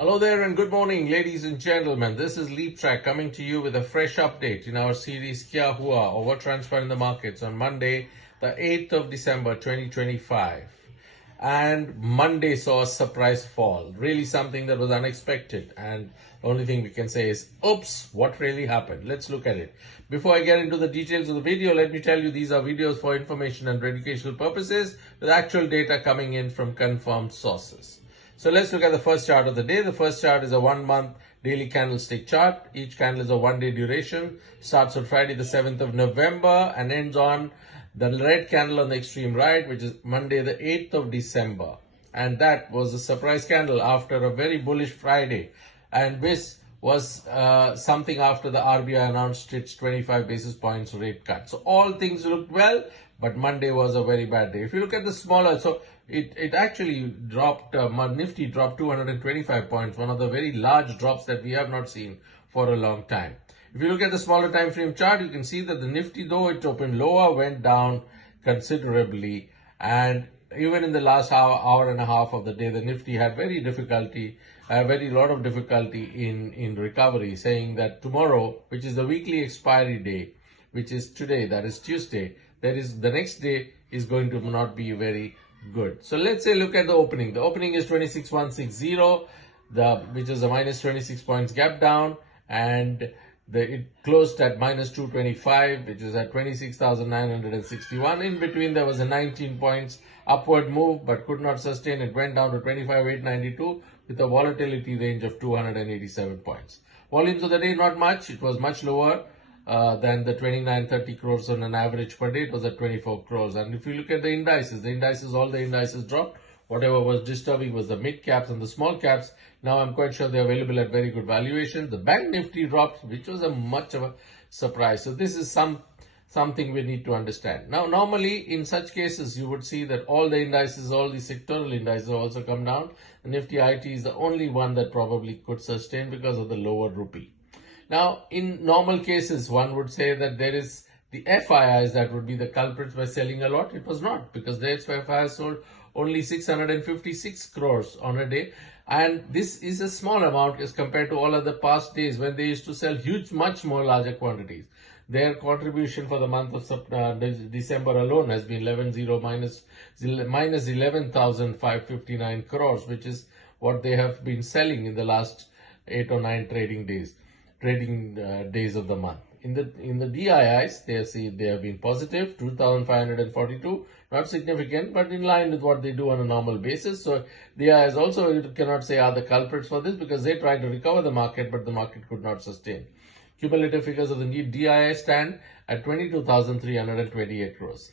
Hello there and good morning, ladies and gentlemen. This is LEAPTRAC coming to you with a fresh update in our series Kya Hua, or what transpired in the markets on Monday, the 8th of December 2025. And Monday saw a surprise fall, really something that was unexpected. And the only thing we can say is, oops, what really happened? Let's look at it. Before I get into the details of the video, let me tell you these are videos for information and educational purposes with actual data coming in from confirmed sources. So let's look at the first chart of the day. The first chart is a 1 month daily candlestick chart. Each candle is a 1 day duration. Starts on Friday the 7th of November and ends on the red candle on the extreme right, which is Monday the 8th of December. And that was a surprise candle after a very bullish Friday. And this was something after the RBI announced its 25 basis points rate cut. So all things looked well, but Monday was a very bad day. If you look at the smaller, so it actually dropped, Nifty dropped 225 points, one of the very large drops that we have not seen for a long time. If you look at the smaller time frame chart, you can see that the Nifty, though it opened lower, went down considerably. And even in the last hour and a half of the day, the Nifty had very lot of difficulty in recovery, saying that tomorrow, which is the weekly expiry day, which is today, that is Tuesday, the next day is going to not be very good. So let's say look at the opening. The opening is 26,160, which is a minus 26 points gap down, and it closed at minus 225, which is at 26,961. In between, there was a 19 points upward move, but could not sustain. It went down to 25,892 with a volatility range of 287 points. Volumes of the day, not much. It was much lower than the 29-30 crores on an average per day. It was at 24 crores. And if you look at the indices, all the indices dropped. Whatever was disturbing was the mid caps and the small caps. Now I'm quite sure they're available at very good valuation. The bank nifty dropped, which was much of a surprise. So this is something we need to understand. Now, normally in such cases, you would see that all the indices, all the sectoral indices also come down. The Nifty IT is the only one that probably could sustain because of the lower rupee. Now, in normal cases, one would say that there is the FIIs that would be the culprits by selling a lot. It was not, because the FIIs sold only 656 crores on a day. And this is a small amount as compared to all other past days when they used to sell much more larger quantities. Their contribution for the month of December alone has been minus 11,559 crores, which is what they have been selling in the last 8 or 9 trading days of the month. In the DIIs, they have been positive, 2,542, not significant, but in line with what they do on a normal basis. So DIIs also, you cannot say are the culprits for this, because they tried to recover the market, but the market could not sustain. Cumulative figures of the DII stand at 22,328 crores.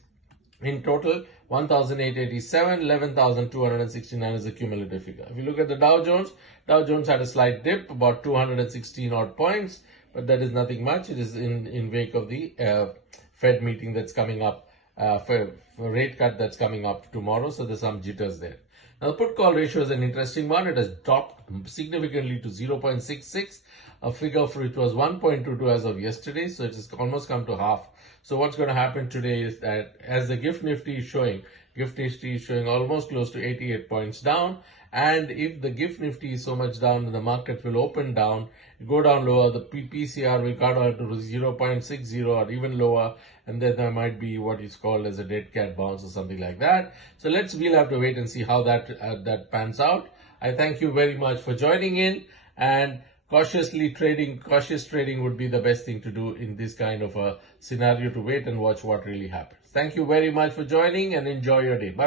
In total, 1,887, 11,269 is the cumulative figure. If you look at the Dow Jones had a slight dip, about 216 odd points, but that is nothing much. It is in wake of the Fed meeting that's coming up, for rate cut that's coming up tomorrow. So there's some jitters there. Now the put call ratio is an interesting one. It has dropped significantly to 0.66, a figure for it was 1.22 as of yesterday. So it has almost come to half. So what's going to happen today is that as the Gift Nifty is showing almost close to 88 points down. And if the Gift Nifty is so much down, then the market will open down, go down lower. The PCR will cut out to 0.60 or even lower. And then there might be what is called as a dead cat bounce or something like that. So we'll have to wait and see how that pans out. I thank you very much for joining in, and cautious trading would be the best thing to do in this kind of a scenario, to wait and watch what really happens. Thank you very much for joining, and enjoy your day. Bye-bye.